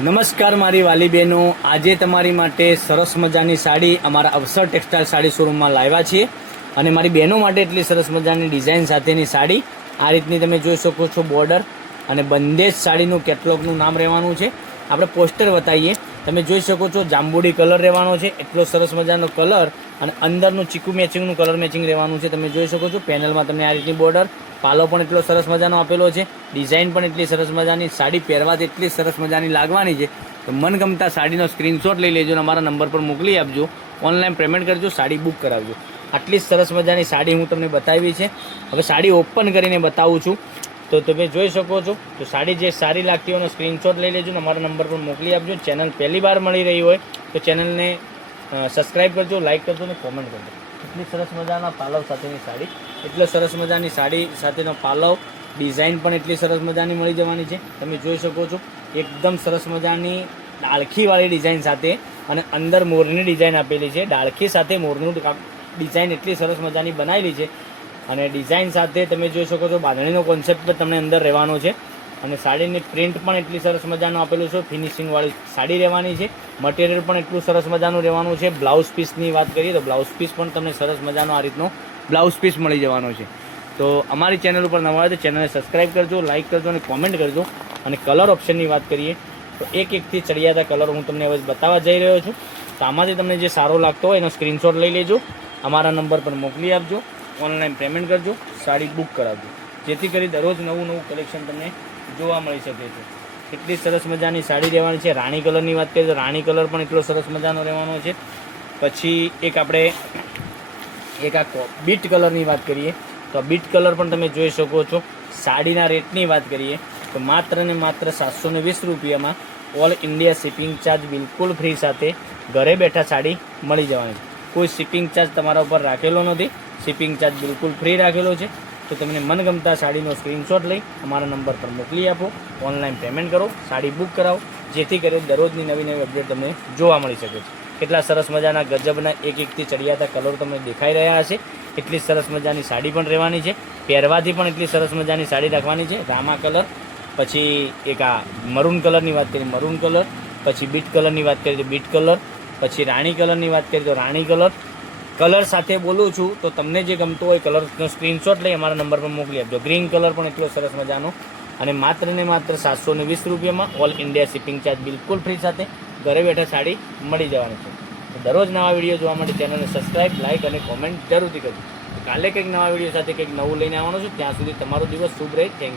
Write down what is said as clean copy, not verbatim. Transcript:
નમસ્કાર મારી વાલી બહેનો, આજે તમારી માટે સરસ મજાની સાડી અમારા અવસર ટેક્સટાઇલ સાડી શોરૂમમાં લાવ્યા છીએ અને મારી બહેનો માટે એટલી સરસ મજાની ડિઝાઇન સાથેની સાડી આ રીતની તમે જોઈ શકો છો. બોર્ડર અને બંદેજ સાડીનું કેટલોગનું નામ રહેવાનું છે. આપણે પોસ્ટર બતાવીએ, તમે જોઈ શકો છો જાંબુડી કલર રહેવાનો છે, એટલો સરસ મજાનો કલર અને અંદરનું ચીકુ મેચિંગનું કલર મેચિંગ રહેવાનું છે. તમે જોઈ શકો છો પેનલમાં તમને આ રીતની બોર્ડર, પાલો પણ એટલો સરસ મજાનો આપેલો છે, ડિઝાઇન પણ એટલી સરસ મજાની, સાડી પહેરવાથી એટલી સરસ મજાની લાગવાની છે. તો મનગમતા સાડીનો સ્ક્રીનશોટ લઈ લેજો અને અમારા નંબર પર મોકલી આપજો. ઓનલાઈન પેમેન્ટ કરજો, સાડી બુક કરાવજો. આટલી સરસ મજાની સાડી હું તમને બતાવી છે. હવે સાડી ઓપન કરીને બતાવું છું તો તમે જોઈ શકો છો. તો સાડી જે સારી લાગતી હોય એનો સ્ક્રીનશોટ લઈ લેજો અને અમારા નંબર પર મોકલી આપજો. ચેનલ પહેલી વાર મળી રહી હોય તો ચેનલને સબસ્ક્રાઈબ કરજો, લાઇક કરજો અને કોમેન્ટ કરજો. એટલી સરસ મજાના પાલવ સાથેની સાડી, એટલો સરસ મજાની સાડી સાથેનો પાલવ, ડિઝાઇન પણ એટલી સરસ મજાની મળી જવાની છે. તમે જોઈ શકો છો એકદમ સરસ મજાની ડાળખીવાળી ડિઝાઇન સાથે અને અંદર મોરની ડિઝાઇન આપેલી છે. ડાળખી સાથે મોરનું ડિઝાઇન એટલી સરસ મજાની બનાવેલી છે અને ડિઝાઇન સાથે તમે જોઈ શકો છો બાંધણીનો કોન્સેપ્ટ પણ તમને અંદર રહેવાનો છે અને સાડીની પ્રિન્ટ પણ એટલી સરસ મજાનું આપેલું છે. ફિનિશિંગવાળી સાડી રહેવાની છે. મટીરિયલ પણ એટલું સરસ મજાનું રહેવાનું છે. બ્લાઉઝ પીસની વાત કરીએ તો બ્લાઉઝ પીસ પણ તમને સરસ મજાનો આ રીતનો બ્લાઉઝ પીસ મળી જવાનો છે. તો અમારી ચેનલ ઉપર નવા હોય તો ચેનલને સબસ્ક્રાઈબ કરજો, લાઇક કરજો અને કોમેન્ટ કરજો. અને કલર ઓપ્શનની વાત કરીએ તો એકથી ચડિયાતા કલર હું તમને હવે બતાવવા જઈ રહ્યો છું. તો આમાંથી તમને જે સારો લાગતો હોય એનો સ્ક્રીનશોટ લઈ લેજો, અમારા નંબર પર મોકલી આપજો, ઓનલાઈન પેમેન્ટ કરજો, સાડી બુક કરાવજો, જેથી કરી દરરોજ નવું કલેક્શન તમને જોવા મળી શકે છે. એટલી સરસ મજાની સાડી રહેવાની છે. રાણી કલરની વાત કરીએ તો રાણી કલર પણ એટલો સરસ મજાનો રહેવાનો છે. પછી એક આ બીટ કલરની વાત કરીએ તો આ બીટ કલર પણ તમે જોઈ શકો છો. સાડીના રેટની વાત કરીએ તો માત્ર ને માત્ર 720 રૂપિયામાં ઓલ ઇન્ડિયા શિપિંગ ચાર્જ બિલકુલ ફ્રી સાથે ઘરે બેઠા સાડી મળી જવાની છે. કોઈ શિપિંગ ચાર્જ તમારા ઉપર રાખેલો નથી, શિપિંગ ચાર્જ બિલકુલ ફ્રી રાખેલો છે. તો તમને મનગમતા સાડીનો સ્ક્રીનશોટ લઈ અમારા નંબર પર મોકલી આપો, ઓનલાઈન પેમેન્ટ કરો, સાડી બુક કરાવો, જેથી કરી દરરોજની નવી અપડેટ તમને જોવા મળી શકે છે. કેટલા સરસ મજાના ગજબના એકથી ચડિયાતા કલર તમને દેખાઈ રહ્યા હશે. એટલી સરસ મજાની સાડી પણ રહેવાની છે. પહેરવાથી પણ એટલી સરસ મજાની સાડી રાખવાની છે. રામા કલર, પછી એક આ મરૂન કલરની વાત કરીએ મરૂન કલર, પછી બીટ કલરની વાત કરીએ તો બીટ કલર, પછી રાણી કલરની વાત કરીએ તો રાણી કલર સાથે બોલું છું તો તમને જે ગમતો હોય કલરનો સ્ક્રીનશોટ લઈ અમારા નંબર પર મોકલી આપજો. ગ્રીન કલર પણ એટલો સરસ મજાનો અને માત્ર ને માત્ર 720 રૂપિયામાં ઓલ ઇન્ડિયા શિપિંગ ચાર્જ બિલકુલ ફ્રી સાથે ઘરે બેઠા સાડી મળી જવાની છે. દરરોજ નવા વિડીયો જોવા માટે ચેનલને સબસ્ક્રાઈબ, લાઇક અને કોમેન્ટ જરૂરથી કરજો. કાલે કંઈક નવા વિડીયો સાથે કંઈક નવું લઈને આવવાનું છું. ત્યાં સુધી તમારો દિવસ શુભ રહે. Thank you.